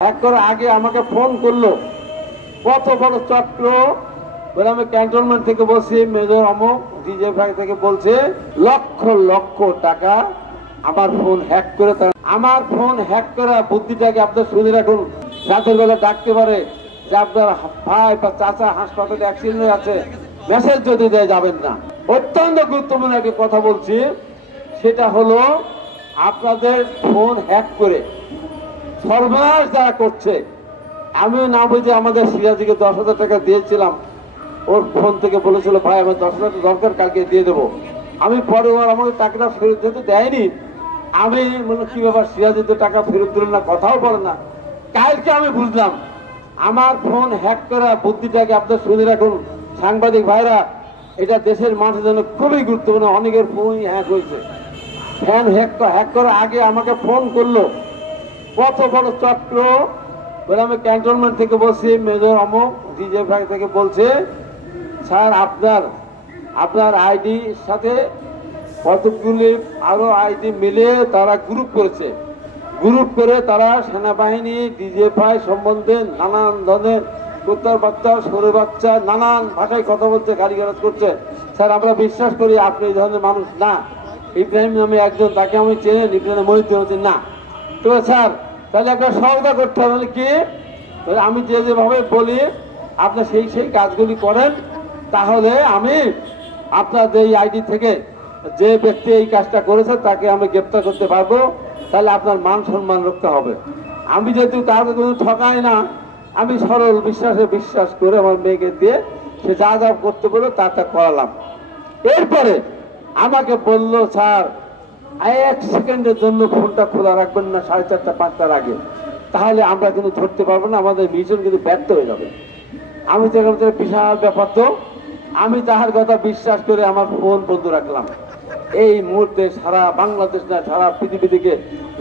এক করে আগে আমাকে ফোন করলো, কত বড় চক্র বলে। আমি ক্যান্টনমেন্ট থেকে বলছি, মেজর অমুক ডিজে ভাই থেকে বলছে লক্ষ লক্ষ টাকা আমার ফোন হ্যাক করে। আমার ফোন হ্যাক করা বুদ্ধিটাকে আপনার শুনে রাখুন। রাতের বেলা ডাকতে পারে যে আপনার ভাই বা চাচা হাসপাতালে অ্যাক্সিডেন্ট আছে, মেসেজ যদি দেয় যাবেন না। অত্যন্ত গুরুত্বপূর্ণ একটা কথা বলছি, সেটা হলো আপনাদের ফোন হ্যাক করে সর্বনাশ যারা করছে। আমিও না বুঝে আমাদের সিরাজিকে 10,000 টাকা দিয়েছিলাম, ওর ফোন থেকে বলেছিল ভাই আমার 10,000 টাকা দরকার, কালকে দিয়ে দেবো। আমি পরে ওর আমাকে টাকাটা ফেরত দিতে দেয়নি। আমি মনে কি ব্যাপার, সিরাজি তো টাকা ফেরত দিল না, কথাও বলে না। কালকে আমি বুঝলাম আমার ফোন হ্যাক করা বুদ্ধিটাকে আপনার শুনে রাখুন সাংবাদিক ভাইরা। এটা দেশের মানুষের জন্য খুবই গুরুত্বপূর্ণ। অনেকের ফোনই হ্যাক হয়েছে। ফ্যান হ্যাক করার আগে আমাকে ফোন করলো, কত বড় চক্র বলে। আমি ক্যান্টনমেন্ট থেকে বলছি, মেজর অমুক ডিজে ভাই থেকে বলছে স্যার আপনার আইডির সাথে কতগুলি আরো আইডি মিলে তারা গ্রুপ করেছে। গ্রুপ করে তারা সেনাবাহিনী ডিজে ভাই সম্বন্ধে নানান ধরনের কুত্তার বাচ্চা সরু বাচ্চা নানান ভাষায় কথা বলছে, গালিগালাজ করছে। স্যার আমরা বিশ্বাস করি আপনি এই ধরনের মানুষ না। ইব্রাহিম নামে একজন, তাকে আমি চেনেন, ইব্রাহিম মহিউদ্দিন হচ্ছেন না। তো স্যার তাহলে একটা সহযোগিতা করতে হবে কি, আমি যেভাবে বলি আপনার সেই কাজগুলি করেন, তাহলে আমি আপনাদের এই আইডি থেকে যে ব্যক্তি এই কাজটা করেছে তাকে আমি গ্রেপ্তার করতে পারবো। তাহলে আপনার মান সম্মান রক্ষা হবে। আমি যেহেতু তাকে কোনো ঠকাই না, আমি সরল বিশ্বাস করে আমার মেয়েকে দিয়ে সে যা যা করতে বললো তা করালাম। এরপরে আমাকে বললো স্যার 1 সেকেন্ডের জন্য ফোনটা খোলা রাখবেন না 4:30 5টার আগে, তাহলে আমরা কিন্তু ধরতে পারবো না, আমাদের মিশন কিন্তু ব্যর্থ হয়ে যাবে। আমি তো বিশাল ব্যাপার। তো আমি তাহার কথা বিশ্বাস করে আমার ফোন বন্ধ রাখলাম। এই মুহূর্তে সারা বাংলাদেশ না সারা পৃথিবী থেকে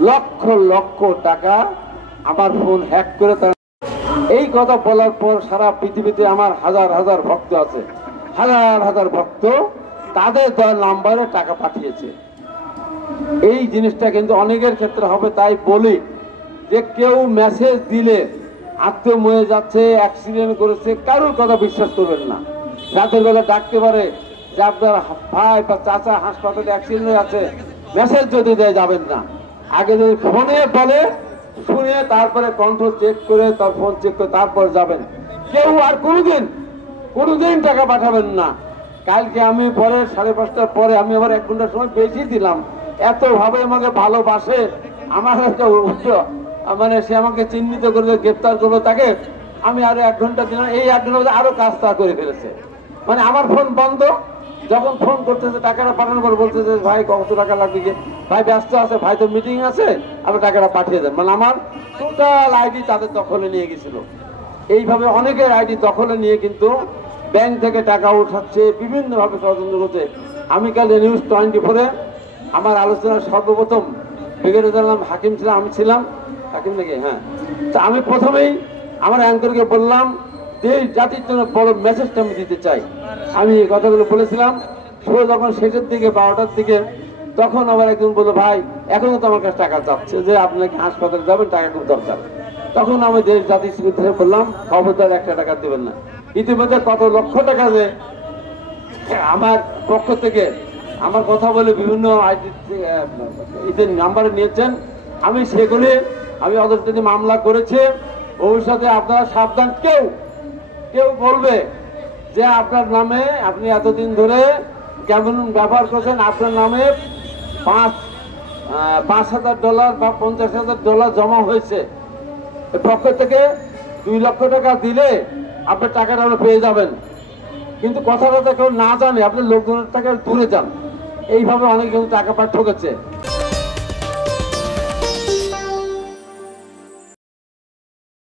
লক্ষ লক্ষ টাকা আমার ফোন হ্যাক করে। এই কথা বলার পর সারা পৃথিবীতে আমার হাজার হাজার ভক্ত আছে, হাজার হাজার ভক্ত তাদের দেওয়ার নাম্বারে টাকা পাঠিয়েছে। এই জিনিসটা কিন্তু অনেকের ক্ষেত্রে হবে। তাই বলি যে কেউ মেসেজ দিলে আত্মীয় মরে যাচ্ছে, অ্যাক্সিডেন্ট করেছে, কারোর কথা বিশ্বাস করবেন না। রাতের বেলা ডাকতে পারে যে আপনার ভাই বা চাচা হাসপাতালে অ্যাক্সিডেন্ট আছে, মেসেজ যদি দেয় যাবেন না। আগে যদি ফোনে বলে শুনে তারপরে কণ্ঠ চেক করে তার ফোন চেক করে তারপর যাবেন। কেউ আর কোনোদিন টাকা পাঠাবেন না। কালকে আমি পরে 5:30টার পরে আমি আবার 1 ঘন্টার সময় বেশি দিলাম। এত ভাবে আমাকে ভালোবাসে, আমার একটা মানে সে আমাকে চিহ্নিত করে গ্রেপ্তার করলো, তাকে আমি আরো 1 ঘন্টা দিলাম। এই 1 ঘন্টা আরো কাজটা করে ফেলেছে। মানে আমার ফোন বন্ধ, যখন ফোন করতেছে টাকাটা পাঠানোর পর বলতেছে ভাই কত টাকা লাগবে, যে ভাই ব্যস্ত আছে, ভাই তো মিটিং আছে, আপনি টাকাটা পাঠিয়ে দেন। মানে আমার টোটাল আইডি তাদের দখলে নিয়ে গেছিল। এইভাবে অনেকের আইডি দখলে নিয়ে কিন্তু ব্যাংক থেকে টাকা উঠাচ্ছে, বিভিন্নভাবে ষড়যন্ত্র করছে। আমি কাল নিউজ 24-এ আমার আলোচনার সর্বপ্রথম ব্রিগেডিয়ার হাকিম ছিলাম, আমি ছিলাম হাকিম নাকি, হ্যাঁ। তা আমি প্রথমেই আমার অ্যাঙ্করকে বললাম দেশ জাতির জন্য বড় মেসেজটা আমি দিতে চাই। আমি এই কথাগুলো বলেছিলাম। শো যখন শেষের দিকে 12টার দিকে, তখন আবার একজন বললো ভাই এখনো তো আমার কাছে টাকা চাচ্ছে, যে আপনাকে হাসপাতালে যাবেন, টাকা খুব দরকার। তখন আমি দেশ জাতির বিরুদ্ধে বললাম খবরদার 1 টাকা দেবেন না। ইতিমধ্যে কত লক্ষ টাকা যে আমার পক্ষ থেকে আমার কথা বলে বিভিন্ন ঈদের নাম্বারে নিয়েছেন, আমি সেগুলি ওদের যদি মামলা করেছে। ভবিষ্যতে আপনারা সাবধান। কেউ বলবে যে আপনার নামে আপনি এতদিন ধরে কেমন ব্যবহার করছেন, আপনার নামে $5,000 বা $50,000 জমা হয়েছে, পক্ষ থেকে 2 লক্ষ টাকা দিলে আপনার টাকাটা পেয়ে যাবেন। কিন্তু কথাটা কেউ না জানে, আপনি লোকজনের টাকা দূরে যান। এইভাবে অনেক টাকা ঠকেছে।